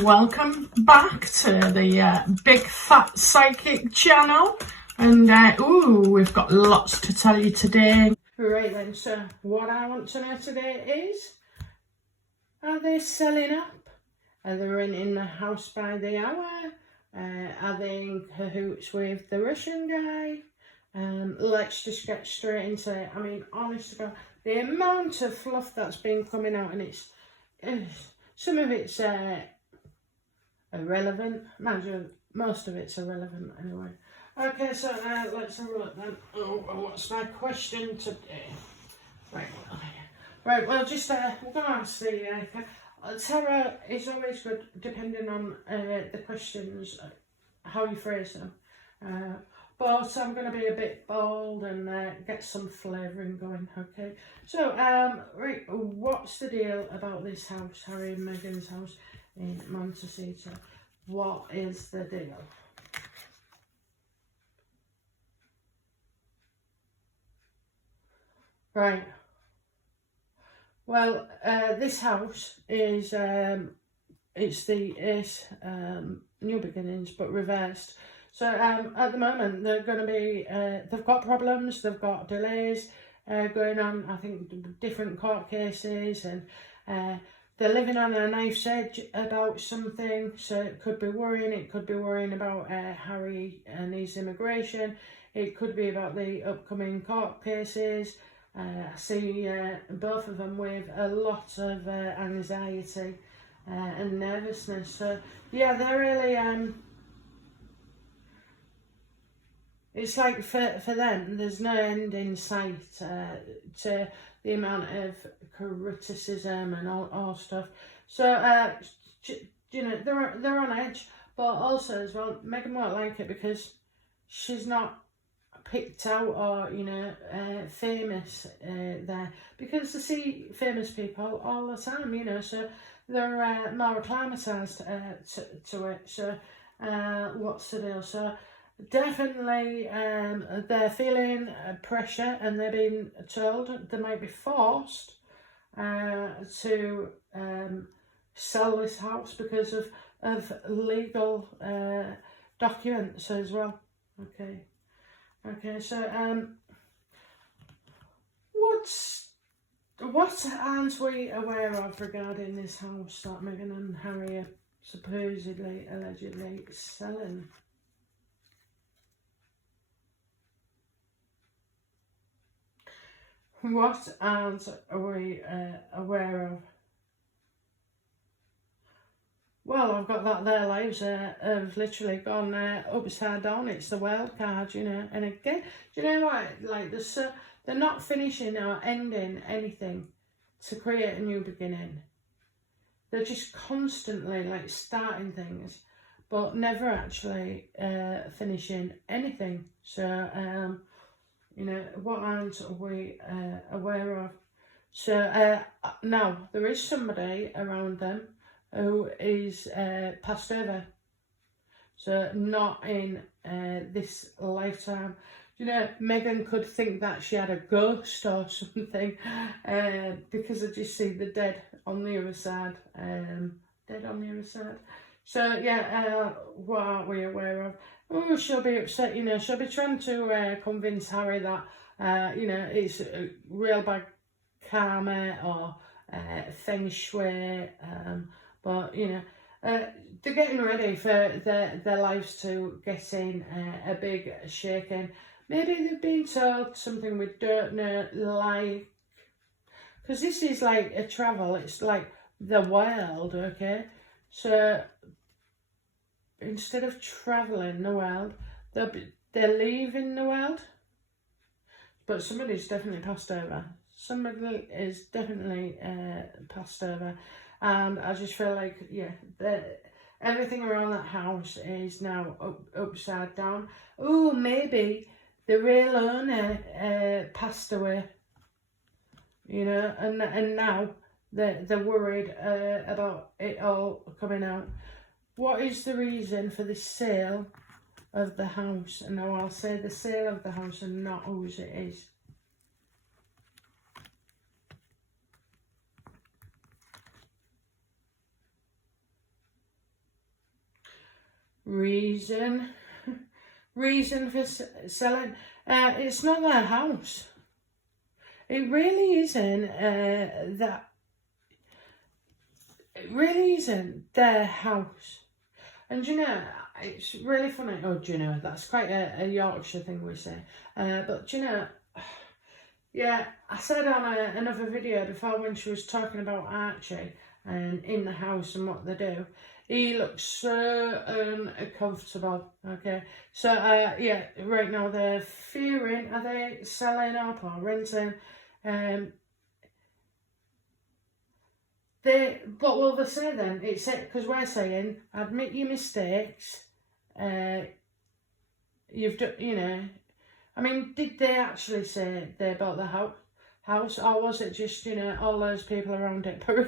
Welcome back to the Big Fat Psychic channel, and we've got lots to tell you today. Right then, so what I want to know today is, are they selling up? Are they renting the house by the hour? Are they in cahoots with the Russian guy? Let's just get straight into it. I mean, honest to God, the amount of fluff that's been coming out, and it's some of it's irrelevant. Imagine most of it's irrelevant anyway. Okay, so let's have a look then. What's my question today? Right, well, just we're going to ask the tarot is always good depending on the questions, how you phrase them. But I'm going to be a bit bold and get some flavouring going, okay? So, right, what's the deal about this house, Harry and Meghan's house in Montecito? What is the deal? Right. Well, this house is it's the Ace New Beginnings, but reversed. So at the moment they're going to be they've got problems, they've got delays going on. I think different court cases, and they're living on a knife's edge about something. So it could be worrying. It could be worrying about Harry and his immigration. It could be about the upcoming court cases. I see both of them with a lot of anxiety and nervousness. So yeah, they're really it's like for them, there's no end in sight to the amount of criticism and all stuff. So you know, they're on edge, but also as well, Meghan won't like it because she's not picked out or, you know, famous there, because they see famous people all the time, you know, so they're more acclimatised to it. So what's the deal? So definitely they're feeling pressure, and they're being told they might be forced to sell this house because of legal documents as well. Okay, so what aren't we aware of regarding this house that Meghan and Harry are supposedly, allegedly selling? What aren't we aware of? Well, I've got that their lives have literally gone upside down. It's the wild card, you know. And again, do you know what? Like, they're not finishing or ending anything to create a new beginning. They're just constantly like starting things, but never actually finishing anything. So, you know, what aren't we aware of? So now there is somebody around them who is passed over, so not in this lifetime. You know, Meghan could think that she had a ghost or something because I just see the dead on the other side. Dead on the other side. So yeah, what aren't we aware of? Oh, she'll be upset, you know. She'll be trying to convince Harry that you know, it's real bad karma or feng shui. But, you know, they're getting ready for their lives to get in a big shaking. Maybe they've been told something we don't know, like, because this is like a travel, it's like the world, okay? So instead of travelling the world, they're leaving the world. But somebody's definitely passed over. Somebody is definitely passed over. And I just feel like, yeah, everything around that house is now upside down. Oh, maybe the real owner passed away, you know, and now they're worried about it all coming out. What is the reason for the sale of the house? And now I'll say the sale of the house and not whose it is. reason for selling. It's not their house. It really isn't that. It really isn't their house. And you know, it's really funny. Oh, do you know, that's quite a Yorkshire thing we say. But do you know, yeah, I said on another video before when she was talking about Archie and in the house and what they do, he looks so uncomfortable. Okay, so yeah, right now they're fearing, are they selling up or renting? What will they say then? It's it because we're saying admit your mistakes. You've done, you know. I mean, did they actually say they bought the house, or was it just, you know, all those people around it? But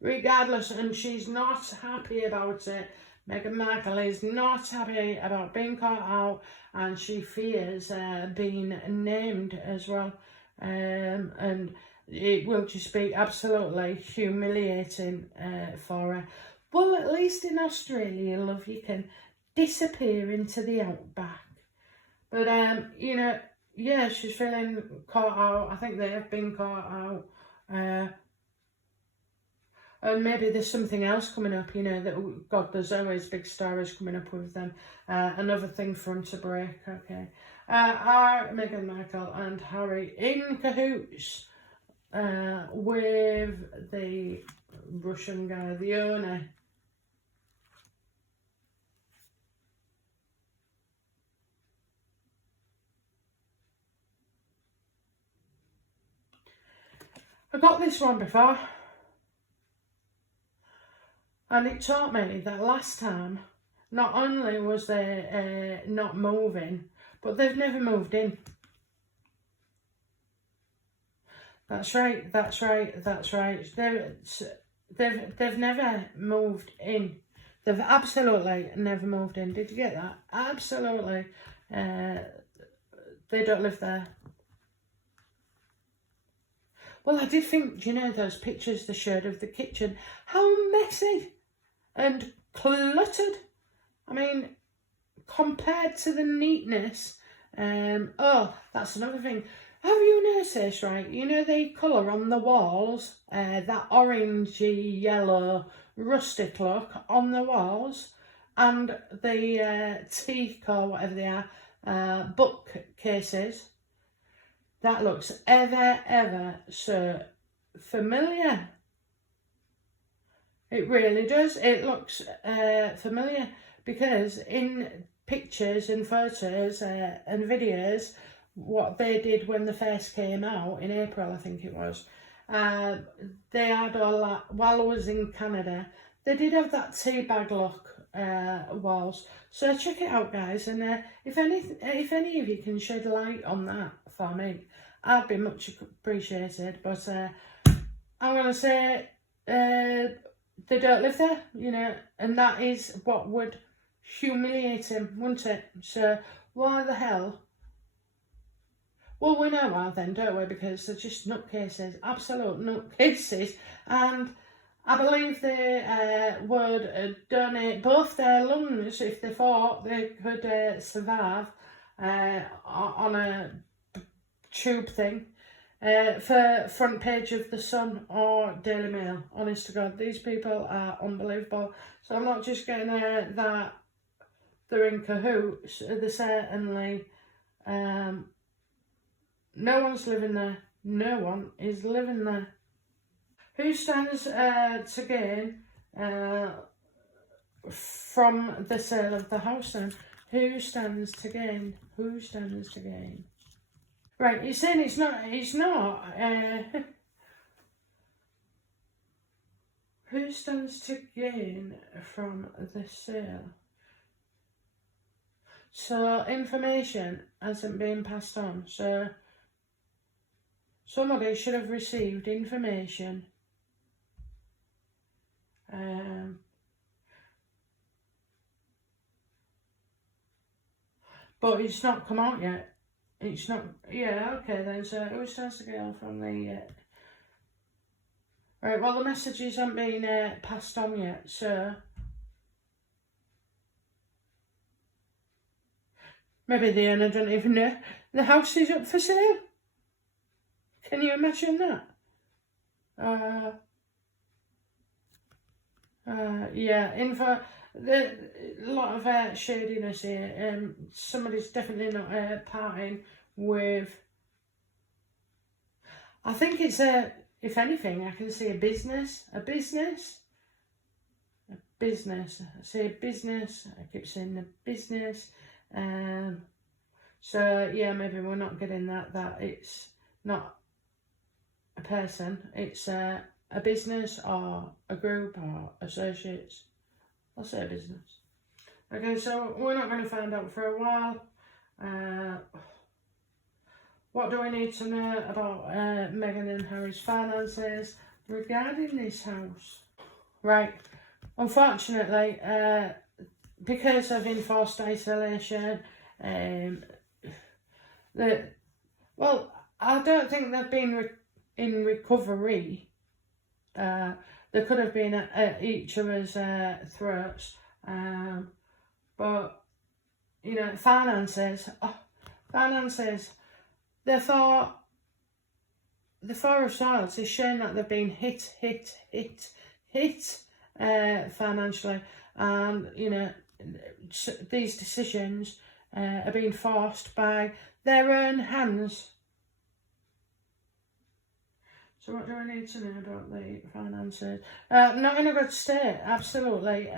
regardless, and she's not happy about it. Meghan Markle is not happy about being caught out, and she fears being named as well. And it will just be absolutely humiliating for her. Well, at least in Australia, love, you can disappear into the outback. But, you know, yeah, she's feeling caught out. I think they have been caught out. And maybe there's something else coming up, you know, that, God, there's always big stories coming up with them. Another thing for them to break, okay. Are Meghan Markle and Harry in cahoots with the Russian guy, the owner? I got this one before, and it taught me that last time, not only was they not moving, but they've never moved in. That's right, that's right, that's right. They've never moved in. They've absolutely never moved in. Did you get that? Absolutely. They don't live there. Well, I did think, you know, those pictures they showed of the kitchen, how messy and cluttered. I mean, compared to the neatness, oh, that's another thing. Have you noticed, right, you know the colour on the walls, that orangey, yellow, rustic look on the walls, and the teak or whatever they are, bookcases, that looks ever so familiar. It really does. It looks familiar because in pictures and photos and videos, what they did when they first came out in April, I think it was, they had all that, while I was in Canada, they did have that tea bag look walls. So check it out, guys, and if any of you can shed light on that for me, I'd be much appreciated. But I'm going to say they don't live there, you know, and that is what would humiliate him, wouldn't it? So why the hell? Well, we know why then, don't we? Because they're just nutcases, absolute nutcases. And I believe they would donate both their lungs if they thought they could survive on a tube thing for front page of The Sun or Daily Mail. Honest to God, these people are unbelievable. So I'm not just getting that they're in cahoots. They're certainly... no one's living there. No one is living there. Who stands to gain from the sale of the house then? Who stands to gain? Who stands to gain? Right, you're saying it's not, who stands to gain from the sale? So information hasn't been passed on, so somebody should have received information. But it's not come out yet. It's not, yeah, okay then, so who stands to gain from the, right, well the messages haven't been passed on yet, so, Maybe the owner don't even know the house is up for sale. Can you imagine that? Yeah, info. A lot of shadiness here. Somebody's definitely not parting with. I think it's if anything, I can see a business. I say business. I keep saying the business. So yeah, maybe we're not getting that it's not a person. It's a business or a group or associates. I'll say a business. Okay, so we're not going to find out for a while. What do we need to know about Meghan and Harry's finances regarding this house? Right, unfortunately, because of enforced isolation, well, I don't think they've been in recovery. They could have been at each other's throats, but you know, finances. The Four of Swords is showing that they've been hit financially, and you know, these decisions are being forced by their own hands. So what do I need to know about the finances? Not in a good state, absolutely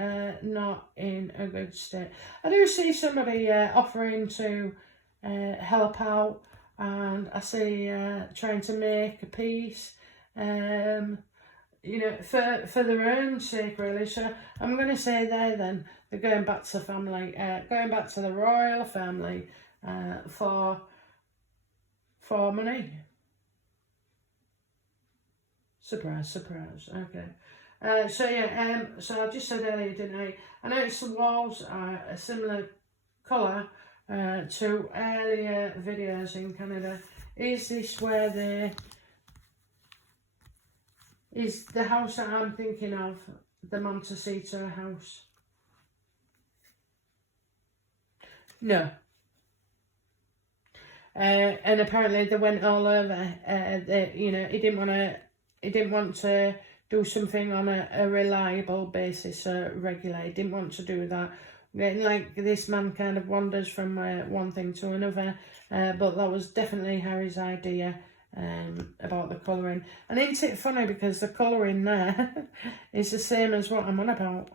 not in a good state. I do see somebody offering to help out, and I see trying to make a peace, you know, for their own sake really. So I'm going to say they're going back to family, going back to the royal family for money. Surprise, surprise. Okay. So yeah, so I just said earlier, didn't I? I noticed the walls are a similar colour to earlier videos in Canada. Is this where is the house that I'm thinking of, the Montecito house? No. And apparently they went all over. You know, he didn't want to do something on a reliable basis, regular. He didn't want to do that. Like, this man kind of wanders from one thing to another, but that was definitely Harry's idea about the colouring. And isn't it funny, because the colouring there is the same as what I'm on about.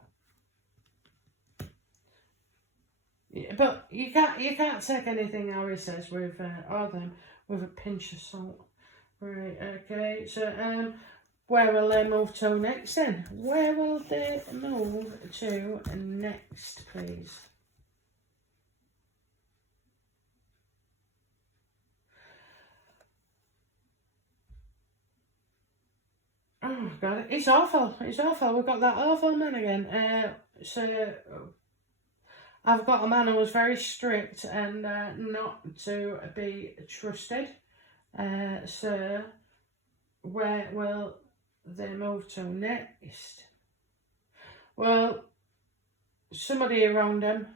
Yeah, but you can't take anything Harry says with or them with a pinch of salt. Right, okay, so where will they move to next then? Where will they move to next, please? Oh God, it's awful. It's awful. We've got that awful man again. So I've got a man who was very strict and not to be trusted. So where will they move to next? Well, somebody around them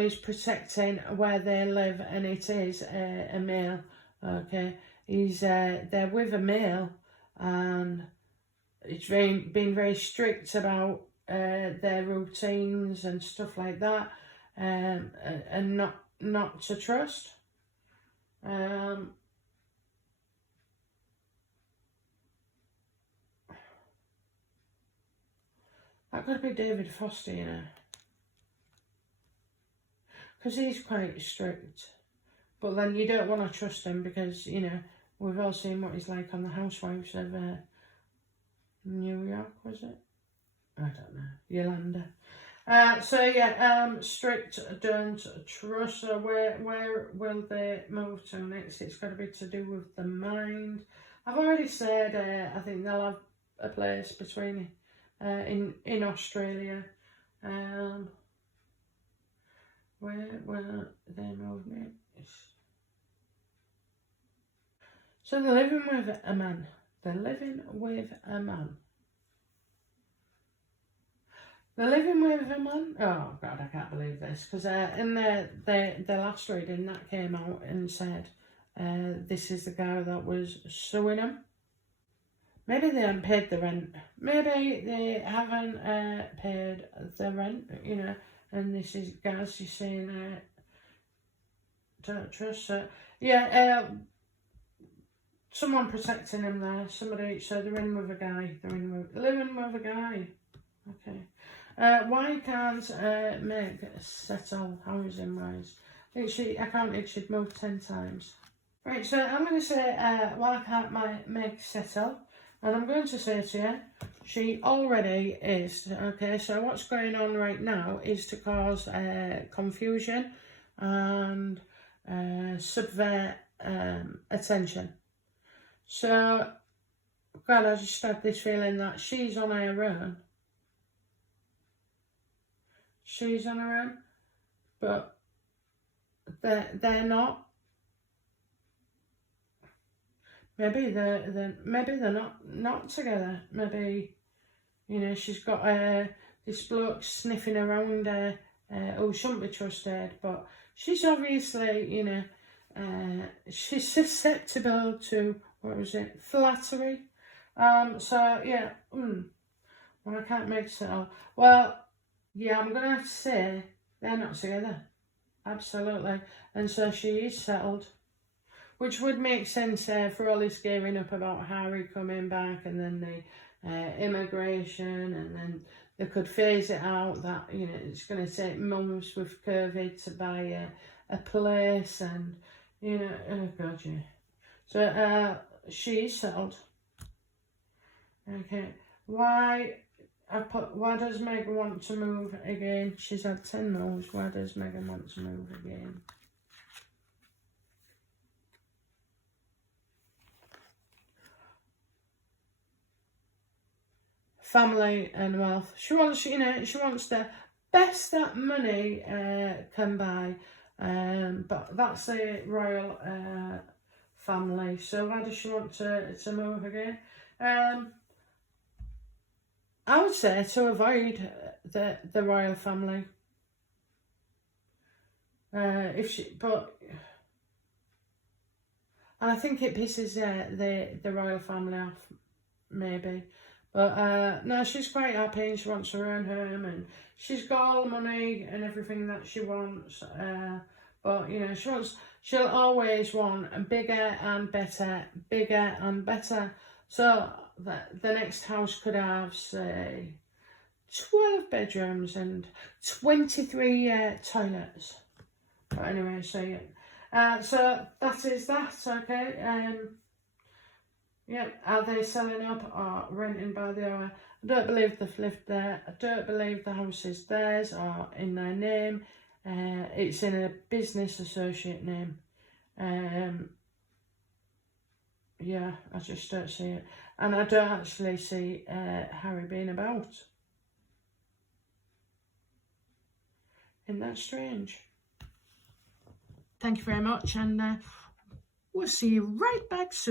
is protecting where they live, and it is a male. Okay, he's they're with a male, and it's been very strict about their routines and stuff like that, and not to trust. That could be David Foster, you know, because he's quite strict. But then you don't want to trust him, because, you know, we've all seen what he's like on the Housewives of New York, was it? I don't know. Yolanda. So yeah, strict, don't trust. So where will they move to next? It's got to be to do with the mind. I've already said I think they'll have a place between in Australia. Where will they move next? So they're living with a man. They're living with a man. They're living with a man. Oh God, I can't believe this. Because in the last reading that came out and said this is the guy that was suing them. Maybe they haven't paid the rent. Maybe they haven't paid the rent, you know. And this is guys you're saying don't trust. So yeah, someone protecting him there. Somebody. So they're in with a guy. Living with a guy. Okay. Why can't Meg settle housing wise? I think I counted she'd moved 10 times. Right, so I'm going to say, why can't Meg settle? And I'm going to say to you, she already is. Okay, so what's going on right now is to cause confusion and subvert attention. So, God, I just had this feeling that she's on her own. She's on her own, but they're not. Maybe they're not together. Maybe, you know, she's got this bloke sniffing around her who shouldn't be trusted, but she's obviously, you know, she's susceptible to, what was it, flattery. So yeah, well, I can't make it up. Well, yeah, I'm gonna have to say they're not together. Absolutely. And so she is settled. Which would make sense for all this gearing up about Harry coming back and then the immigration, and then they could phase it out that, you know, it's going to take months with COVID to buy a place, and, you know, oh God, yeah. So she's settled. Okay. Why does Meghan want to move again? She's had 10 moves. Why does Meghan want to move again? Family and wealth. She wants, you know, she wants the best that money can buy. But that's the royal family. So why does she want to move again? I would say to avoid the royal family. And I think it pisses the royal family off, maybe. But no, she's quite happy and she wants her own home and she's got all the money and everything that she wants. But, you know, she'll always want bigger and better, bigger and better. So the next house could have, say, 12 bedrooms and 23 toilets. But anyway, so yeah. So that is that, okay? Yeah, are they selling up or renting by the hour? I don't believe they've lived there. I don't believe the house is theirs or in their name. It's in a business associate name. Yeah, I just don't see it. And I don't actually see Harry being about. Isn't that strange? Thank you very much, and we'll see you right back soon.